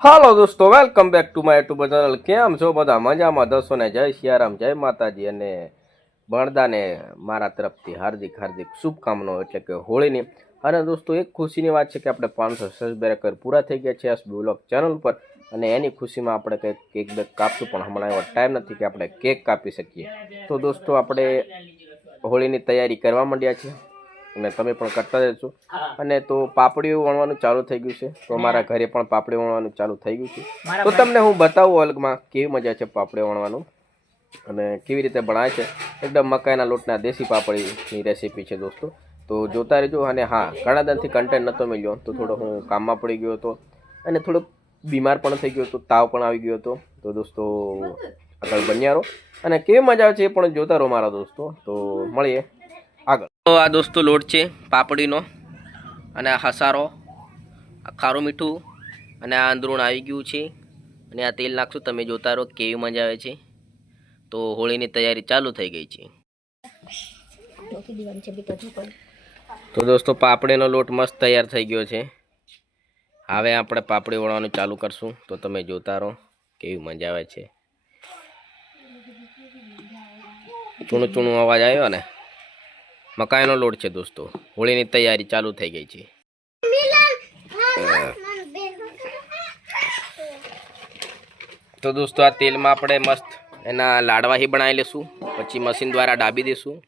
હાલો દોસ્તો welcome back to my YouTube channel કેમ છો બધા? મજામાં? દસો ને જય સિયારામ, જય માતાજી અને બણદાને મારા તરફથી હાર્દિક હાર્દિક શુભકામનાઓ એટલે કે હોળીની. અને દોસ્તો, એક ખુશીની વાત છે કે આપણે પાંચસો સબસ્ક્રાઈબર પૂરા થઈ ગયા છે એસબી બ્લોગ ચેનલ પર. અને એની ખુશીમાં આપણે કંઈક કેક બેક કાપશું, પણ હમણાં એવો ટાઈમ નથી કે આપણે કેક કાપી શકીએ. તો દોસ્તો, આપણે હોળીની તૈયારી કરવા માંડ્યા છે અને તમે પણ કરતા રહેશો અને તો પાપડીઓ વણવાનું ચાલુ થઈ ગયું છે. તો અમારા ઘરે પણ પાપડી વણવાનું ચાલુ થઈ ગયું છે. તો તમને હું બતાવું અલગમાં કેવી મજા છે પાપડી વણવાનું અને કેવી રીતે બનાવે છે. એકદમ મકાઈના લોટના દેશી પાપડીની રેસીપી છે દોસ્તો. તો જોતા રહેજો અને હા ઘણા દિનથી કન્ટેન્ટ નહોતો મળ્યો તો થોડો હું કામમાં પડી ગયો હતો અને થોડો બીમાર પણ થઈ ગયો હતો તાવ પણ આવી ગયો હતો. તો દોસ્તો આગળ બન્યા રહો. અને કેવી મજા આવે છે એ પણ જોતા રહો મારા દોસ્તો. તો મળીએ. તો આ દોસ્તો લોટ છે, પાપડીનો અને આ હસારો, આ ખારું મીઠું અને આ અંદરૂણ આવી ગયું છે અને આ તેલ નાખશું, તમે જોતા રહો કેવી મજા આવે છે. તો હોળીની તૈયારી ચાલુ થઈ ગઈ છે. તો દોસ્તો પાપડીનો લોટ મસ્ત તૈયાર થઈ ગયો છે. હવે આપણે પાપડી વળવાનું ચાલુ કરશું, તો તમે જોતા રહો કેવી મજા આવે છે. ચૂણું ચૂણું અવાજ આવ્યો ને? મકાઈનો લોડ છે દોસ્તો. હોળીની તૈયારી ચાલુ થઈ ગઈ છે. તો દોસ્તો આ તેલમાં આપણે મસ્ત એના લાડવાહી બનાવી લેશું પછી મશીન દ્વારા ડાબી દઈશું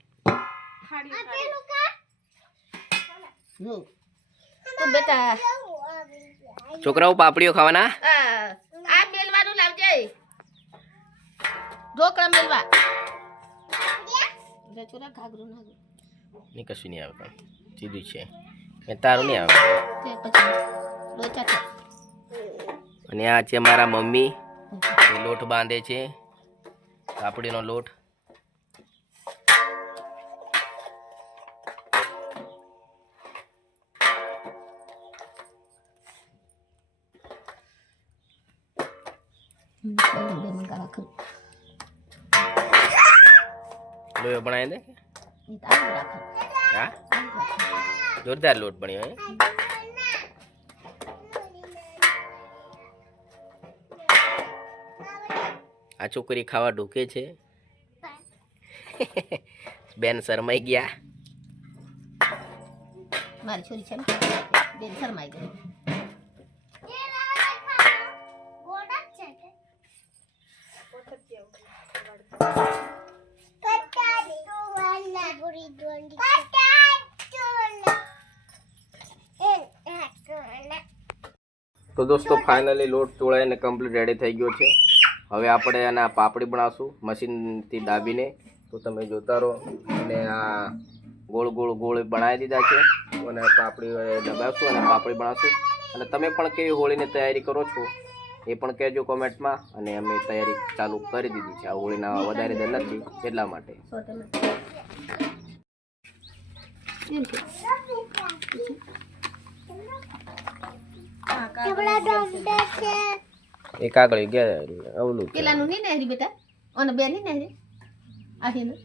છોકરાઓ પાપડીઓ ખાવાના? આ આ લાવજે. ઢોકળા મેલવા. છોરા ઘાઘરું નાખો નહીં કશું નહીં આવે સીધું છે એ તારું નહીં આવે અને આ છે મારા મમ્મી એ લોટ બાંધે છે કાપડીનો લોટ લોયો બનાવી દે હા? જોરદાર લોટ બન્યો હે. આ છોકરી ખાવા ઢૂકે છે. બેન શરમાઈ ગયા. મારી છોરી છે બેન શરમાઈ ગઈ. તો દોસ્તો ફાઇનલી લોટ ચોળાઈને કમ્પ્લીટ રેડી થઈ ગયો છે. હવે આપણે આના પાપડી બનાવશું, મશીનથી દાબીને. તો તમે જોતા રહો. અને આ ગોળ ગોળ ગોળ બનાવી દીધા છે. અને પાપડી દબાવશું અને પાપડી બનાવશું. અને તમે પણ કેવી હોળીની તૈયારી કરો છો, એ પણ કહેજો કોમેન્ટમાં. અને અમે તૈયારી ચાલુ કરી દીધી છે. આ હોળીના વધારે દર નથી, એટલા માટે. સો તમે એમ કે એક આગળ ગયા અવલું છે. પેલાનું નહીં નહેરી બેટા અને બે નહીં નહેરી આહીનું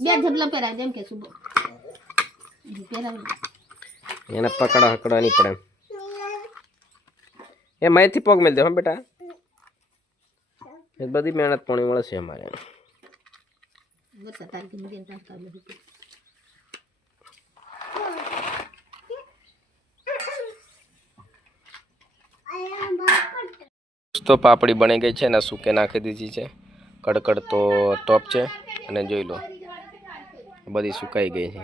બે ઝબલા પહેરાય જેમ કે સુબો પહેરાવી એને પકડા હકડા નહીં પડે એ માહિતી પગ મેળ દે હો બેટા એ બધી મહેનત પાણી મળશે અમારે તારીખે મુજે તાર કામ તો પાપડી બની ગઈ છે અને સૂકે નાખી દીધી છે. કડકડ તો ટોપ છે. અને જોઈ લો, બધી સુકાઈ ગઈ છે.